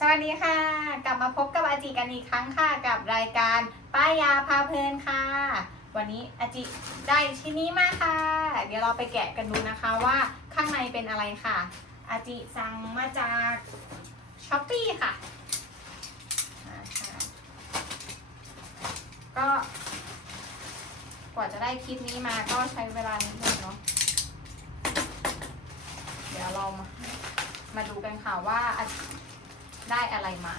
สวัสดีค่ะ กลับมาพบกับอาจิกันอีกครั้งค่ะกับรายการป้ายยาพาเพลินค่ะ วันนี้อาจิได้ชิ้นนี้มาค่ะ เดี๋ยวเราไปแกะกันดูนะคะว่าข้างในเป็นอะไรค่ะ อาจิสั่งมาจากช้อปปี้ค่ะ ก็กว่าจะได้คลิปนี้มาก็ใช้เวลานิดนึงเนาะเดี๋ยวเรามามาดูกันค่ะว่า ได้อะไรมา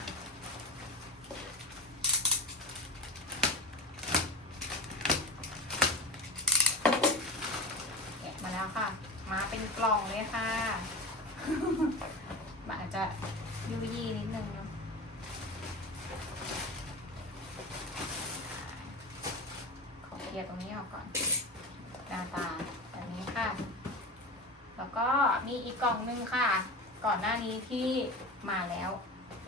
แกะมาแล้วค่ะ มาเป็นกล่องเลยค่ะมันอาจจะยุยยี่นิดนึงเนาะขอเคลียร์ตรงนี้ออกก่อน หน้าตาแบบนี้ค่ะ แล้วก็มีอีกกล่องนึงค่ะ ก่อนหน้านี้ที่มาแล้ว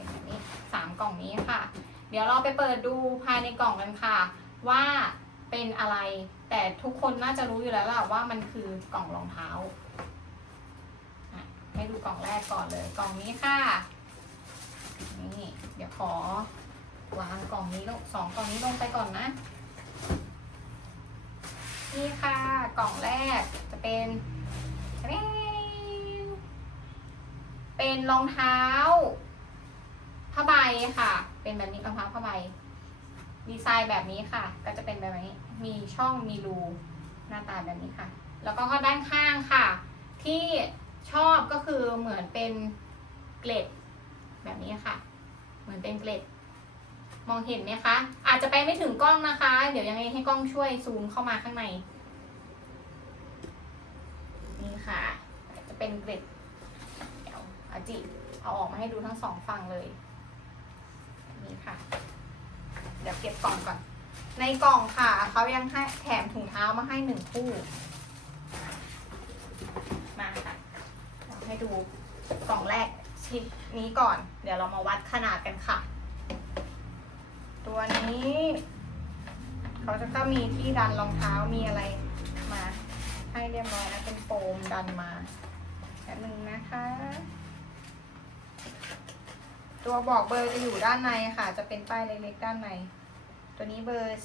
เป็นแบบนี้สามกล่องนี้ค่ะ เดี๋ยวเราไปเปิดดูภายในกล่องกันค่ะ ว่าเป็นอะไร แต่ทุกคนน่าจะรู้อยู่แล้วล่ะว่ามันคือกล่องรองเท้าให้ดูกล่องแรกก่อนเลย กล่องนี้ค่ะ นี่ เดี๋ยวขอวางกล่องนี้ลงสองกล่องนี้ลงไปก่อนนะ นี่ค่ะ กล่องแรกจะเป็นเป็นรองเท้า ผ้าใบค่ะ เป็นแบบนี้กรองเท้าผ้าใบ ดีไซน์แบบนี้ค่ะ ก็จะเป็นแบบนี้ มีช่องมีรูหน้าตาแบบนี้ค่ะ แล้วก็ด้านข้างค่ะ ที่ชอบก็คือเหมือนเป็นเกล็ดแบบนี้ค่ะ เหมือนเป็นเกล็ด มองเห็นไหมคะ อาจจะไปไม่ถึงกล้องนะคะ เดี๋ยวยังไงให้กล้องช่วยซูมเข้ามาข้างใน นี่ค่ะ จะเป็นเกล็ด เดี๋ยวอาจิเอาออกมาให้ดูทั้งสองฝั่งเลย นี่ค่ะ เดี๋ยวเก็บกล่องก่อน ในกล่องค่ะเขายังให้แถมถุงเท้ามาให้หนึ่งคู่ มาค่ะให้ดูกล่องแรกชิ้นนี้ก่อน เดี๋ยวเรามาวัดขนาดกันค่ะ ตัวนี้ เขาจะก็มีที่ดันรองเท้ามีอะไรมา ให้เรียบร้อยนะเป็นโฟมดันมาแป๊บนึงนะคะ ตัวบอกเบอร์จะอยู่ด้านในค่ะ จะเป็นป้ายเล็กๆด้านใน ตัวนี้เบอร์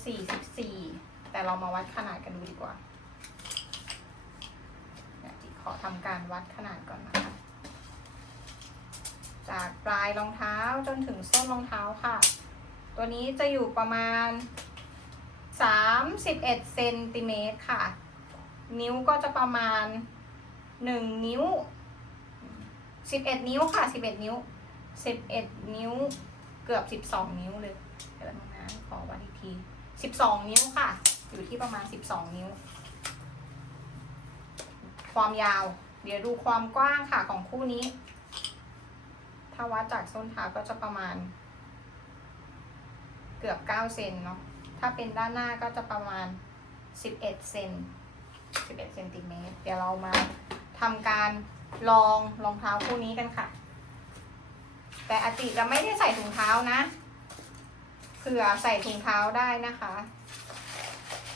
44 แต่เรามาวัดขนาดกันดูดีกว่าเดี๋ยวจิขอทำการวัดขนาดก่อนนะคะ จากปลายรองเท้าจนถึงส้นรองเท้าค่ะ ตัวนี้จะอยู่ประมาณ 31เซนติเมตรค่ะ นิ้วก็จะประมาณ 1 นิ้ว 11 นิ้วค่ะ 11 นิ้ว 11นิ้วเกือบ12นิ้วเลยเดี๋ยวนะขอวัดอีกที12นิ้วค่ะ อยู่ที่ประมาณ12นิ้ว ความยาว เดี๋ยวดูความกว้างค่ะของคู่นี้ ถ้าวัดจากส้นเท้าก็จะประมาณ เกือบ9เซนเนาะถ้าเป็นด้านหน้าก็จะประมาณ11เอ็ดเซน11เซนติเมตรเดี๋ยวเรามาทำการลองรองเท้าคู่นี้กันค่ะ แต่อาจิจะไม่ได้ใส่ถุงเท้านะ เผื่อใส่ถุงเท้าได้นะคะ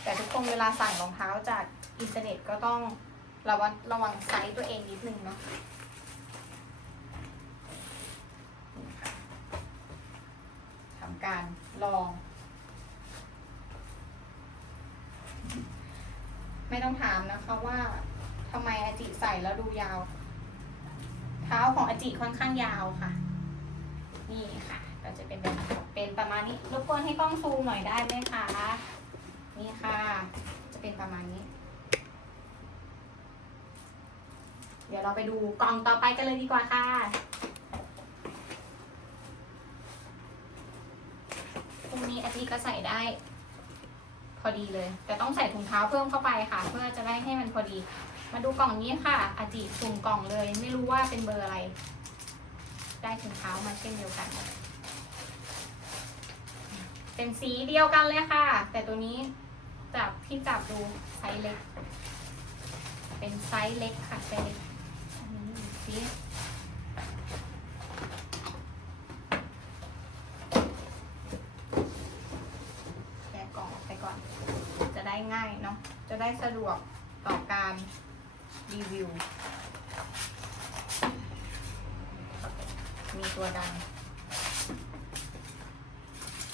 แต่ทุกคนเวลาสั่งรองเท้าจากอินเทอร์เน็ตก็ต้องระวังระวังไซส์ตัวเองนิดนึงเนาะทำการลอง ไม่ต้องถามนะคะว่าทำไมอาจิใส่แล้วดูยาว เท้าของอาจิค่อนข้างยาวค่ะ ก็จะเป็นแบบเป็นประมาณนี้รบกวนให้กล้องซูมหน่อยได้ไหมคะนี่ค่ะ จะเป็นประมาณนี้ เดี๋ยวเราไปดูกล่องต่อไปกันเลยดีกว่าค่ะพรุ่งนี้อาทิตย์ก็ใส่ได้ พอดีเลย แต่ต้องใส่ถุงเท้าเพิ่มเข้าไปค่ะ เพื่อจะได้ให้มันพอดี มาดูกล่องนี้ค่ะ อาจิสุ่มกล่องเลย ไม่รู้ว่าเป็นเบอร์อะไร ได้ถุงเท้ามาเช่นเดียวกัน เป็นสีเดียวกันเลยค่ะ แต่ตัวนี้จับที่จับดูไซส์เล็ก เป็นไซส์เล็กค่ะไซส์เล็กอันนี้ดูสิแกะกล่องไปก่อน จะได้ง่ายเนาะจะได้สะดวกต่อการรีวิว มีตัวดัง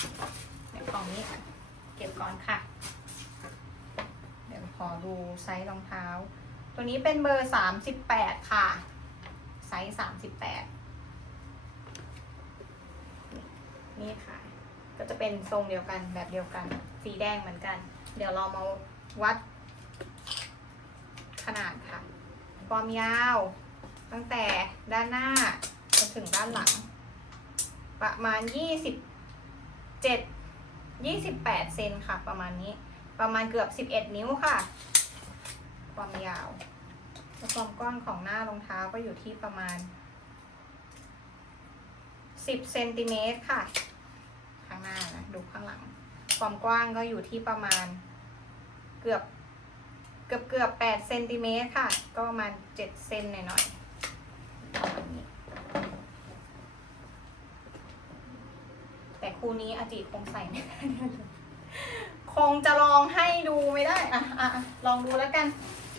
เดี๋ยว กล่องนี้เก็บก่อนค่ะ เดี๋ยวขอดูไซส์รองเท้า ตัวนี้เป็นเบอร์สามสิบแปดค่ะ ไซส์สามสิบแปดนี่ค่ะ ก็จะเป็นทรงเดียวกันแบบเดียวกัน สีแดงเหมือนกัน เดี๋ยวเรามาวัด ขนาดค่ะ ความยาว ตั้งแต่ด้านหน้าจนถึงด้านหลัง ประมาณยี่สิบเจ็ด ยี่สิบแปดเซนค่ะ ประมาณนี้ ประมาณเกือบสิบเอ็ดนิ้วค่ะ ความยาวแล้วความกว้างของหน้ารองเท้าก็อยู่ที่ประมาณสิบเซนติเมตรค่ะ ข้างหน้านะ ดูข้างหลัง ความกว้างก็อยู่ที่ประมาณเกือบเกือบเกือบแปดเซนติเมตรค่ะ ก็ประมาณเจ็ดเซนหน่อยๆประมาณนี้ แต่คู่นี้อาจิคงใส่ไม่ได้คงจะลองให้ดูไม่ได้อะอะลองดูแล้วกัน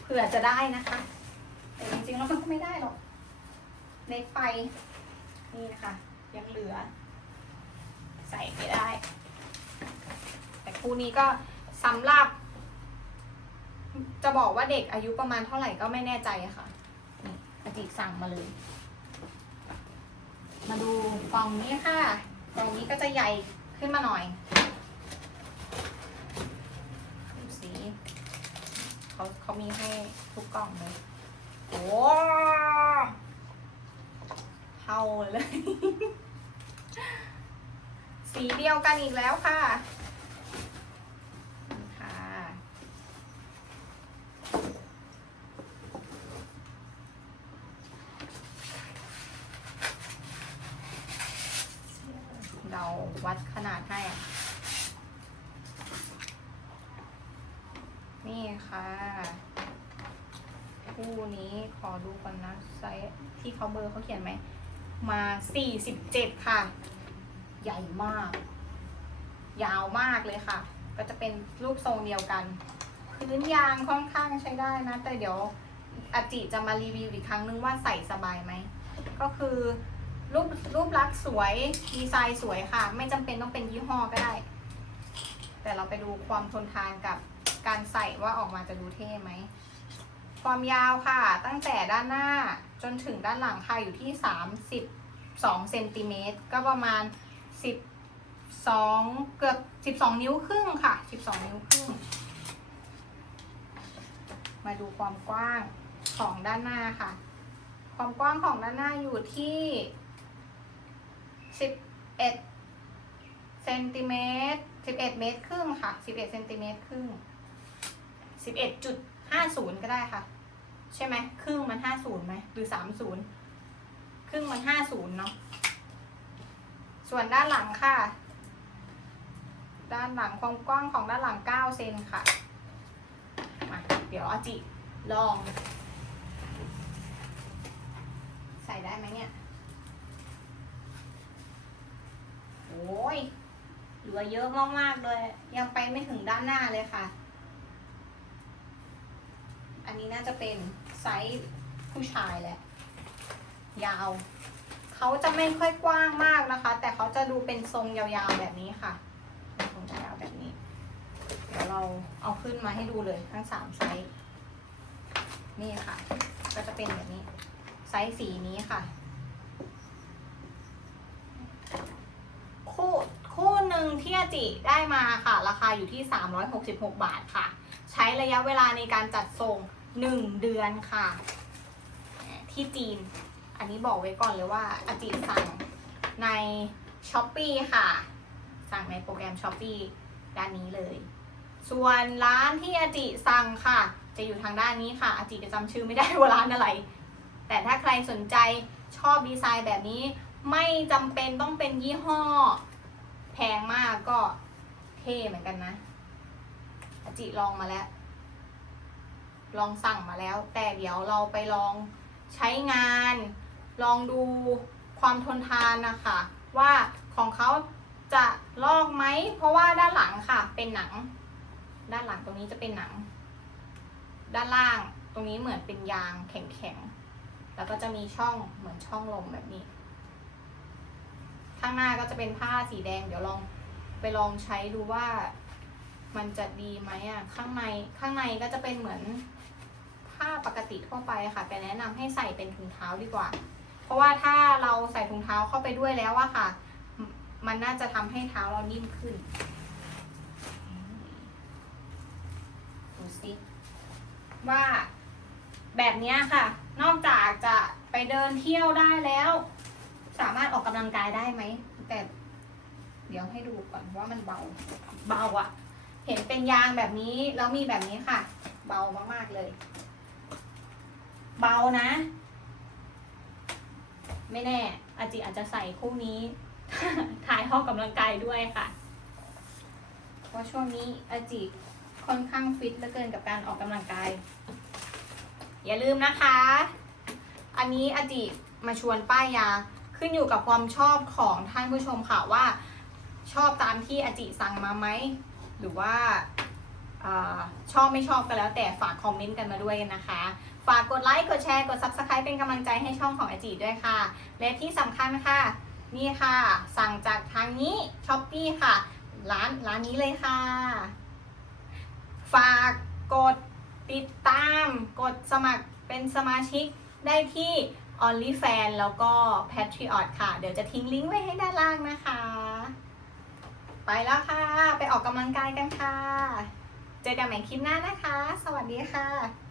เผื่อจะได้นะคะ แต่จริงๆแล้วมันก็ไม่ได้หรอกเล็กไปนี่นะคะยังเหลือ ใส่ไม่ได้ แต่คู่นี้ก็สำหรับ จะบอกว่าเด็กอายุประมาณเท่าไหร่ก็ไม่แน่ใจอะค่ะนี่อาจิสั่งมาเลย มาดูกล่องนี้ค่ะ กล่องนี้ก็จะใหญ่ขึ้นมาหน่อยสีเขาเขามีให้ทุกกล่องเลยโอ้เท่าเลย สีเดียวกันอีกแล้วค่ะนี่ค่ะ เราวัดขนาดให้อะนี่ค่ะ คู่นี้ข อดูก่อนนะไซส์ที่เขาเบอร์เขาเขียนไหม มา47ค่ะ ใหญ่มาก ยาวมากเลยค่ะ ก็จะเป็นรูปทรงเดียวกัน พื้นยางค่อนข้างใช้ได้นะ แต่เดี๋ยวอาจิจะมารีวิวอีกครั้งนึงว่าใส่สบายไหม ก็คือรูปรูปลักษณ์สวย ดีไซน์สวยค่ะ ไม่จำเป็นต้องเป็นยี่ห้อก็ได้ แต่เราไปดูความทนทานกับการใส่ว่าออกมาจะดูเท่ไหม ความยาวค่ะ ตั้งแต่ด้านหน้าจนถึงด้านหลังค่ะอยู่ที่ 32เซนติเมตรก็ประมาณ 12 เกือบ 12 นิ้วครึ่งค่ะ 12 นิ้วครึ่ง มาดูความกว้างของด้านหน้าค่ะ ความกว้างของด้านหน้าอยู่ที่ 11เซนติเมตร11 เมตรครึ่งค่ะ 11เซนติเมตรครึ่ง 11.50 ก็ได้ค่ะ ใช่ไหมครึ่งมัน50ไหมหรือ30ครึ่งมัน50เนาะส่วนด้านหลังค่ะ ด้านหลังความกว้างของด้านหลัง9เซนค่ะมาเดี๋ยวอาจิลอง ใส่ได้ไหมเนี่ยโอ้ยเหลือเยอะมากๆเลย ยังไปไม่ถึงด้านหน้าเลยค่ะ นี้น่าจะเป็นไซส์ผู้ชายแหละ ยาว เขาจะไม่ค่อยกว้างมากนะคะ แต่เขาจะดูเป็นทรงยาวๆแบบนี้ค่ะทรงยาวแบบนี้ เดี๋ยวเราเอาขึ้นมาให้ดูเลยทั้งสามไซส์ นี่ค่ะ ก็จะเป็นแบบนี้ ไซส์สีนี้ค่ะ คู่คู่หนึ่งที่อาจิได้มาค่ะ ราคาอยู่ที่ 366 บาทค่ะ ใช้ระยะเวลาในการจัดส่ง 1 เดือนค่ะ ที่จีน อันนี้บอกไว้ก่อนเลยว่าอาจิสั่งใน s h อ p e e ค่ะ สั่งในโปรแกรม s h อ p e e ด้านนี้เลย ส่วนร้านที่อาจิสั่งค่ะ จะอยู่ทางด้านนี้ค่ะ อาจิจะจำชื่อไม่ได้ว่าร้านอะไร แต่ถ้าใครสนใจชอบดีไซน์แบบนี้ ไม่จำเป็นต้องเป็นยี่ห้อ แพงมากก็เท่เหมือนกันนะอาจิลองมาแล้ว ลองสั่งมาแล้ว แต่เดี๋ยวเราไปลองใช้งาน ลองดูความทนทานนะคะ ว่าของเขาจะลอกไหม เพราะว่าด้านหลังค่ะเป็นหนัง ด้านหลังตรงนี้จะเป็นหนัง ด้านล่างตรงนี้เหมือนเป็นยางแข็งๆ แล้วก็จะมีช่องเหมือนช่องลมแบบนี้ ข้างหน้าก็จะเป็นผ้าสีแดง เดี๋ยวลองไปลองใช้ดูว่ามันจะดีไหมอะ ข้างในข้างในก็จะเป็นเหมือน ผ้าปกติทั่วไปค่ะ แต่แนะนำให้ใส่เป็นถุงเท้าดีกว่า เพราะว่าถ้าเราใส่ถุงเท้าเข้าไปด้วยแล้วอะค่ะ มันน่าจะทำให้เท้าเรานิ่มขึ้นดูสิว่าแบบเนี้ยค่ะ นอกจากจะไปเดินเที่ยวได้แล้ว สามารถออกกำลังกายได้ไหม แต่เดี๋ยวให้ดูก่อนว่ามันเบา เบาอะเห็นเป็นยางแบบนี้ แล้วมีแบบนี้ค่ะ เบามากๆเลย เบานะ ไม่แน่ อาจิอาจจะใส่คู่นี้ถ่ายห้องกำลังกายด้วยค่ะ เพราะช่วงนี้อาจิค่อนข้างฟิตเหลือเกินกับการออกกำลังกาย อย่าลืมนะคะ อันนี้อาจิมาชวนป้ายยาขึ้นอยู่กับความชอบของท่านผู้ชมค่ะว่าชอบตามที่อาจิสั่งมาไหม หรือว่าอชอบไม่ชอบก็แล้วแต่ฝากคอมเมนต์กันมาด้วยนะคะ ฝากกดไลค์ กดแชร์ กด Subscribe เป็นกำลังใจให้ช่องของอาจิด้วยค่ะ และที่สำคัญค่ะ นี่ค่ะ สั่งจากทางนี้ช้อปปี้ค่ะ ร้านร้านนี้เลยค่ะ ฝากกดติดตาม กดสมัครเป็นสมาชิกได้ที่ OnlyFans แล้วก็ Patreon ค่ะ เดี๋ยวจะทิ้งลิงก์ไว้ให้ด้านล่างนะคะ ไปแล้วค่ะ ไปออกกำลังกายกันค่ะ เจอกันใหม่คลิปหน้านะคะ สวัสดีค่ะ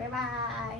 บ๊ายบาย